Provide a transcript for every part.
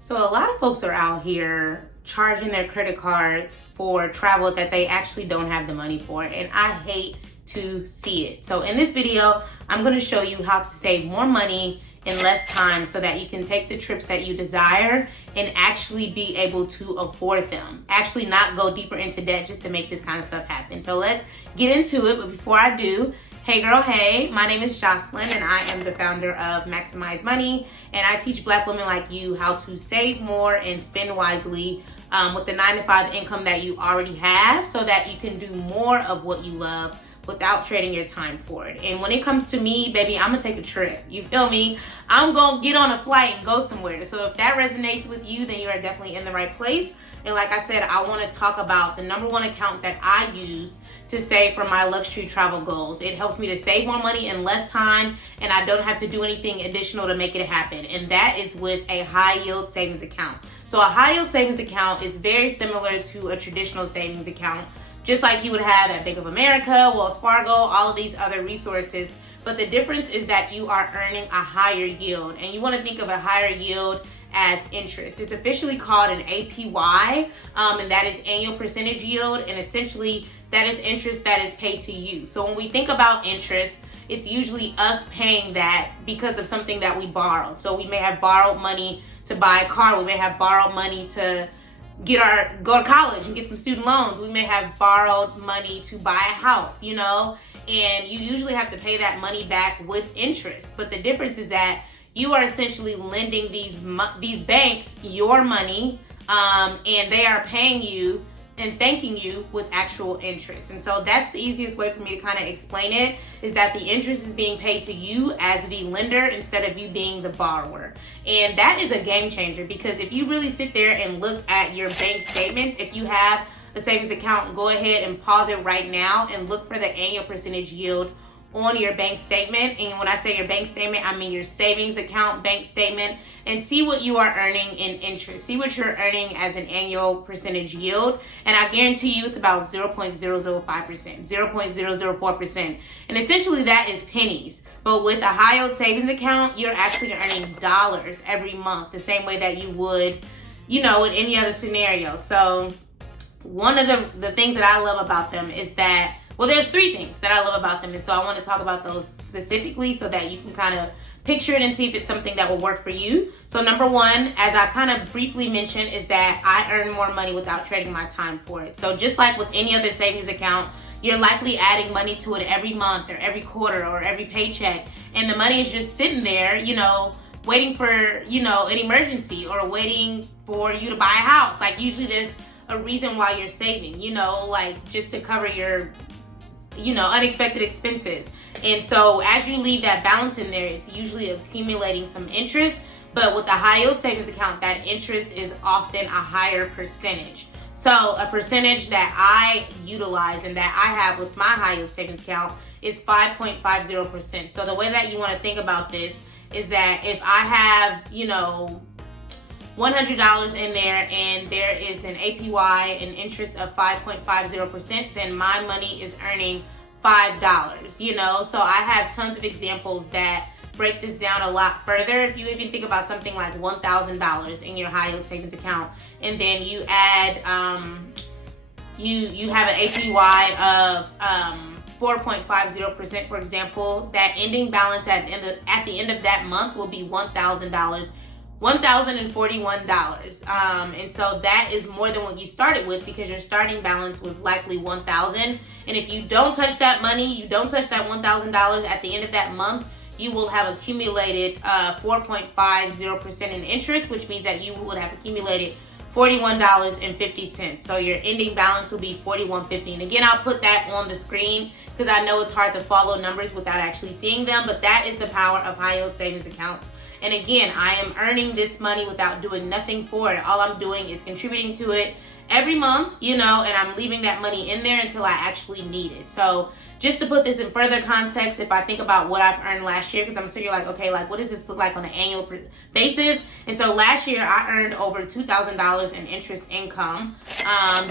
So a lot of folks are out here charging their credit cards for travel that they actually don't have the money for, and I hate to see it. So in this video, I'm going to show you how to save more money in less time so that you can take the trips that you desire and actually be able to afford them. Actually not go deeper into debt just to make this kind of stuff happen. So let's get into it. But before I do, hey girl, hey, my name is Jocelyn and I am the founder of Maximize Money, and I teach Black women like you how to save more and spend wisely with the 9-to-5 income that you already have so that you can do more of what you love without trading your time for it. And when it comes to me, baby, I'm gonna take a trip. You feel me? I'm gonna get on a flight and go somewhere. So if that resonates with you, then you are definitely in the right place. And like I said, I wanna talk about the number one account that I use to save for my luxury travel goals. It helps me to save more money in less time, and I don't have to do anything additional to make it happen. And that is with a high yield savings account. So a high yield savings account is very similar to a traditional savings account, just like you would have at Bank of America, Wells Fargo, all of these other resources. But the difference is that you are earning a higher yield, and you want to think of a higher yield as interest. It's officially called an APY, and that is annual percentage yield, and essentially that is interest that is paid to you. So when we think about interest, it's usually us paying that because of something that we borrowed. So we may have borrowed money to buy a car, we may have borrowed money to go to college and get some student loans. We may have borrowed money to buy a house, and you usually have to pay that money back with interest. But the difference is that you are essentially lending these banks your money, and they are paying you and thanking you with actual interest. And so that's the easiest way for me to kind of explain it, is that the interest is being paid to you as the lender instead of you being the borrower. And that is a game changer, because if you really sit there and look at your bank statements, if you have a savings account, go ahead and pause it right now and look for the annual percentage yield on your bank statement. And when I say your bank statement, I mean your savings account bank statement, and see what you are earning in interest. See what you're earning as an annual percentage yield. And I guarantee you it's about 0.005%, 0.004%. And essentially that is pennies. But with a high yield savings account, you're actually earning dollars every month, the same way that you would, in any other scenario. So one of the things that I love about them is that, well, there's three things that I love about them, and so I want to talk about those specifically so that you can kind of picture it and see if it's something that will work for you. So number one, as I kind of briefly mentioned, is that I earn more money without trading my time for it. So just like with any other savings account, you're likely adding money to it every month or every quarter or every paycheck, and the money is just sitting there, waiting for, an emergency or waiting for you to buy a house. Like usually there's a reason why you're saving, like just to cover your unexpected expenses. And so as you leave that balance in there, it's usually accumulating some interest. But with a high yield savings account, that interest is often a higher percentage. So a percentage that I utilize and that I have with my high yield savings account is 5.50%. So the way that you want to think about this is that if I have, $100 in there and there is an APY, an interest of 5.50%, then my money is earning $5, So I have tons of examples that break this down a lot further. If you even think about something like $1,000 in your high yield savings account, and then you add, you have an APY of 4.50%, for example, that ending balance at the end of that month will be $1,041. And so that is more than what you started with, because your starting balance was likely $1,000. And if you don't touch that money, you don't touch that $1,000 at the end of that month, you will have accumulated 4.50% in interest, which means that you would have accumulated $41.50. So your ending balance will be $41.50. And again, I'll put that on the screen because I know it's hard to follow numbers without actually seeing them, but that is the power of high yield savings accounts. And again, I am earning this money without doing nothing for it. All I'm doing is contributing to it every month, and I'm leaving that money in there until I actually need it. So just to put this in further context, if I think about what I've earned last year, because I'm sure you're like, okay, like what does this look like on an annual basis? And so last year I earned over $2,000 in interest income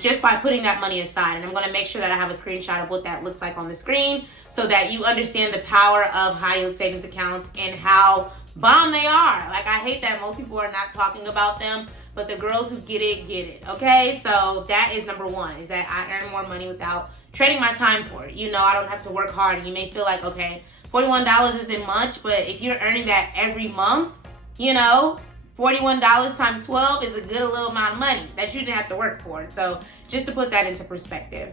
just by putting that money aside. And I'm going to make sure that I have a screenshot of what that looks like on the screen so that you understand the power of high yield savings accounts and how bomb they are. Like, I hate that most people are not talking about them, but the girls who get it, okay? So that is number one, is that I earn more money without trading my time for it. You know, I don't have to work hard. You may feel like, okay, $41 isn't much, but if you're earning that every month, you know, $41 times 12 is a good little amount of money that you didn't have to work for. So just to put that into perspective.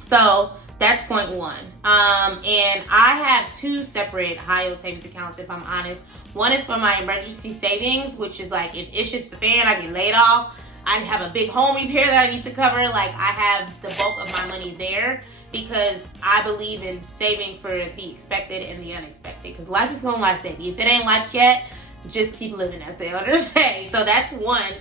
So that's point one. And I have two separate high yield savings accounts, if I'm honest. One is for my emergency savings, which is like if it shits the fan, I get laid off, I have a big home repair that I need to cover. Like, I have the bulk of my money there because I believe in saving for the expected and the unexpected. Because life is gonna life, baby. If it ain't life yet, just keep living, as the elders say. So that's one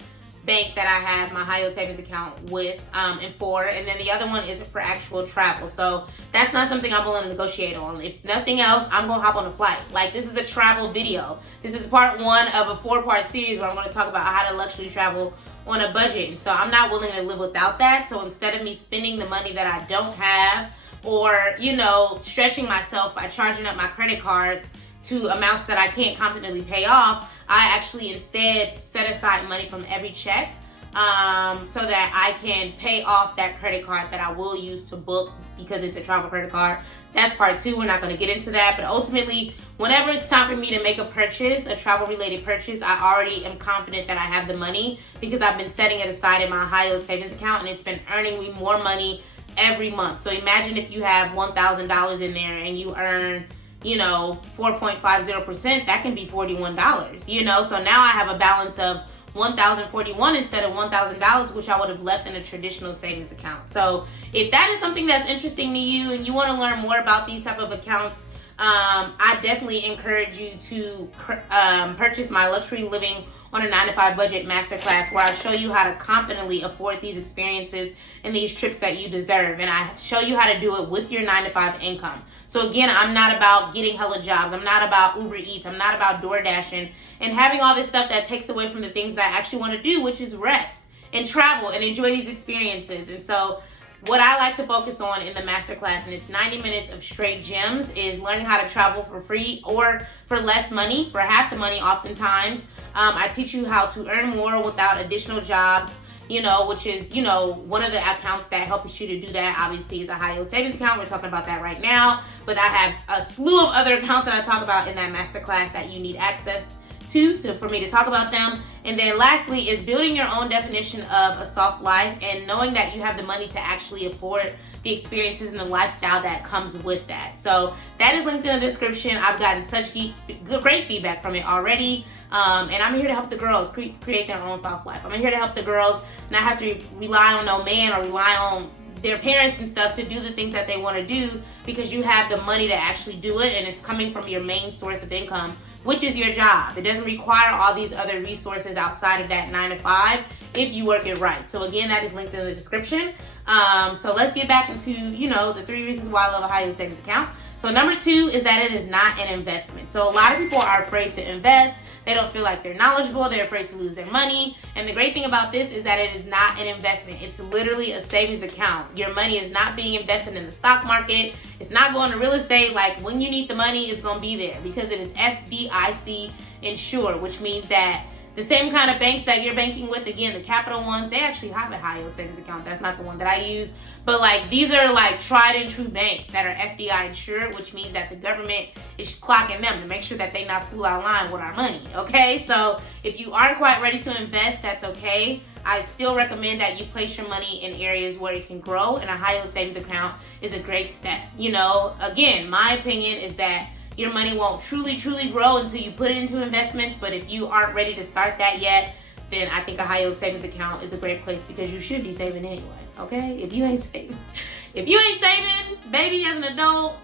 bank that I have my high yield savings account with and for, and then the other one is for actual travel. So that's not something I'm willing to negotiate on. If nothing else, I'm gonna hop on a flight. Like, this is a travel video. This is part one of a 4-part series where I'm gonna talk about how to luxury travel on a budget. And so I'm not willing to live without that. So instead of me spending the money that I don't have, or, you know, stretching myself by charging up my credit cards to amounts that I can't confidently pay off, I actually instead set aside money from every check so that I can pay off that credit card that I will use to book because it's a travel credit card. That's part two. We're not going to get into that. But ultimately, whenever it's time for me to make a purchase, a travel-related purchase, I already am confident that I have the money because I've been setting it aside in my high-yield savings account, and it's been earning me more money every month. So imagine if you have $1,000 in there and you earn, you know, 4.50%, that can be $41, you know? So now I have a balance of $1,041 instead of $1,000, which I would have left in a traditional savings account. So if that is something that's interesting to you and you want to learn more about these type of accounts, I definitely encourage you to purchase my Luxury Living on a 9-to-5 Budget Masterclass, where I show you how to confidently afford these experiences and these trips that you deserve. And I show you how to do it with your 9-to-5 income. So again, I'm not about getting hella jobs. I'm not about Uber Eats. I'm not about door dashing and having all this stuff that takes away from the things that I actually want to do, which is rest and travel and enjoy these experiences. And so what I like to focus on in the masterclass, and it's 90 minutes of straight gems, is learning how to travel for free or for less money, for half the money oftentimes. I teach you how to earn more without additional jobs, you know, which is, you know, one of the accounts that helps you to do that, obviously, is a high yield savings account. We're talking about that right now. But I have a slew of other accounts that I talk about in that masterclass that you need access to for me to talk about them. And then lastly is building your own definition of a soft life and knowing that you have the money to actually afford the experiences and the lifestyle that comes with that. So that is linked in the description. I've gotten such great feedback from it already. And I'm here to help the girls create their own soft life. I'm here to help the girls not have to rely on no man or rely on their parents and stuff to do the things that they want to do, because you have the money to actually do it, and it's coming from your main source of income, which is your job. It doesn't require all these other resources outside of that 9-to-5 if you work it right. So again, that is linked in the description. So let's get back into, you know, the 3 reasons why I love a high yield savings account. So number 2 is that it is not an investment. So a lot of people are afraid to invest. They don't feel like they're knowledgeable. They're afraid to lose their money. And the great thing about this is that it is not an investment. It's literally a savings account. Your money is not being invested in the stock market. It's not going to real estate. Like, when you need the money, it's going to be there because it is FDIC insured, which means that the same kind of banks that you're banking with, again, the capital ones, they actually have a high yield savings account. That's not the one that I use. But like, these are like tried and true banks that are FDI insured, which means that the government is clocking them to make sure that they not fool out line with our money. Okay, so if you aren't quite ready to invest, that's okay. I still recommend that you place your money in areas where it can grow, and a high yield savings account is a great step. You know, again, my opinion is that your money won't truly grow until you put it into investments. But if you aren't ready to start that yet, then I think a high yield savings account is a great place, because you should be saving anyway. Okay, if you ain't saving, baby, as an adult,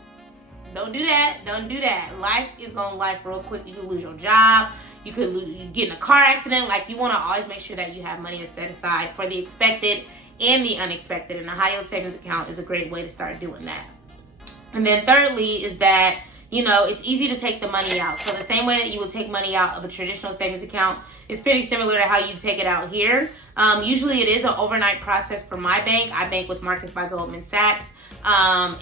don't do that. Don't do that. Life is gonna life real quick. You could lose your job. You could get in a car accident. Like, you want to always make sure that you have money to set aside for the expected and the unexpected. And a high yield savings account is a great way to start doing that. And then thirdly is that, you know, it's easy to take the money out. So the same way that you would take money out of a traditional savings account is pretty similar to how you take it out here. Usually it is an overnight process for my bank. I bank with Marcus by Goldman Sachs. Yeah,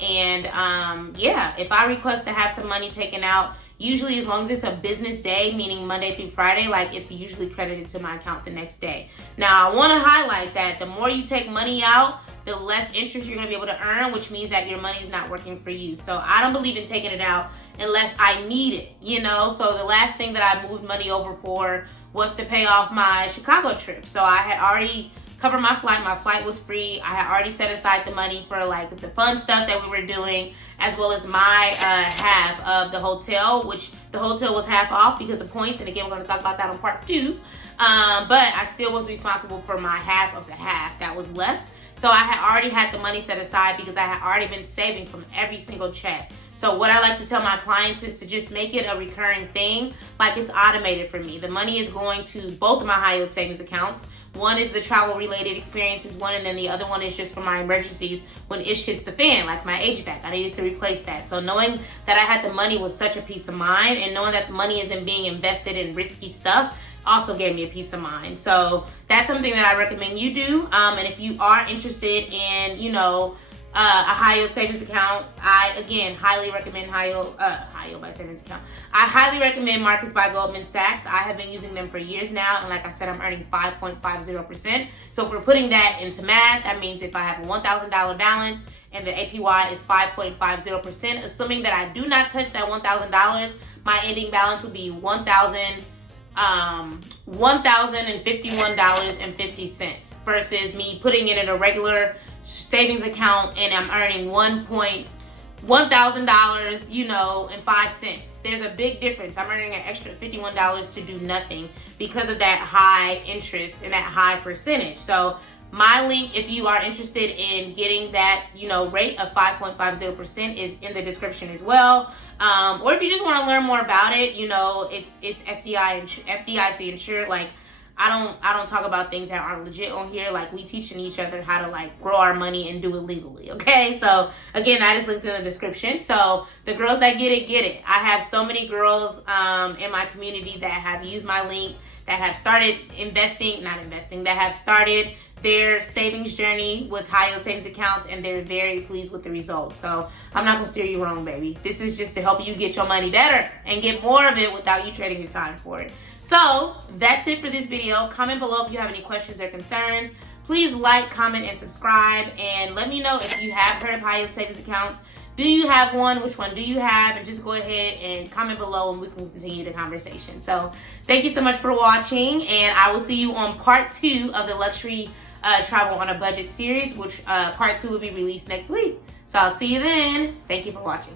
if I request to have some money taken out, usually as long as it's a business day, meaning Monday through Friday, like it's usually credited to my account the next day. Now, I want to highlight that the more you take money out, the less interest you're going to be able to earn, which means that your money is not working for you. So I don't believe in taking it out unless I need it, you know? So the last thing that I moved money over for was to pay off my Chicago trip. So I had already covered my flight. My flight was free. I had already set aside the money for like the fun stuff that we were doing, as well as my half of the hotel, which the hotel was half off because of points. And again, we're going to talk about that on part 2. But I still was responsible for my half of the half that was left. So I had already had the money set aside because I had already been saving from every single check. So what I like to tell my clients is to just make it a recurring thing, like it's automated for me. The money is going to both of my high yield savings accounts. One is the travel related experiences one, and then the other one is just for my emergencies when ish hits the fan, like my HVAC. I needed to replace that. So knowing that I had the money was such a peace of mind, and knowing that the money isn't being invested in risky stuff also gave me a peace of mind. So that's something that I recommend you do. And if you are interested in, you know, a high yield savings account, I again highly recommend high yield by savings account. I highly recommend Marcus by Goldman Sachs. I have been using them for years now, and like I said, I'm earning 5.50%. So if we're putting that into math, that means if I have a $1,000 balance and the APY is 5.50%, assuming that I do not touch that $1,000, my ending balance will be $1,051.50 versus me putting it in a regular savings account and I'm earning $1,000, you know, and 5 cents. There's a big difference. I'm earning an extra $51 to do nothing because of that high interest and that high percentage. So my link, if you are interested in getting that, you know, rate of 5.50%, is in the description as well. Or if you just want to learn more about it, you know, it's FDIC insured. Like I don't talk about things that aren't legit on here. Like we teaching each other how to like grow our money and do it legally. Okay, so again, that is linked in the description. So the girls that get it, get it. I have so many girls in my community that have used my link, that have started that have started their savings journey with high yield savings accounts, and they're very pleased with the results. So I'm not gonna steer you wrong, baby. This is just to help you get your money better and get more of it without you trading your time for it. So that's it for this video. Comment below if you have any questions or concerns. Please like, comment, and subscribe, and let me know if you have heard of high yield savings accounts. Do you have one? Which one do you have? And just go ahead and comment below and we can continue the conversation. So thank you so much for watching, and I will see you on part 2 of the luxury travel on a budget series, which part 2 will be released next week. So I'll see you then. Thank you for watching.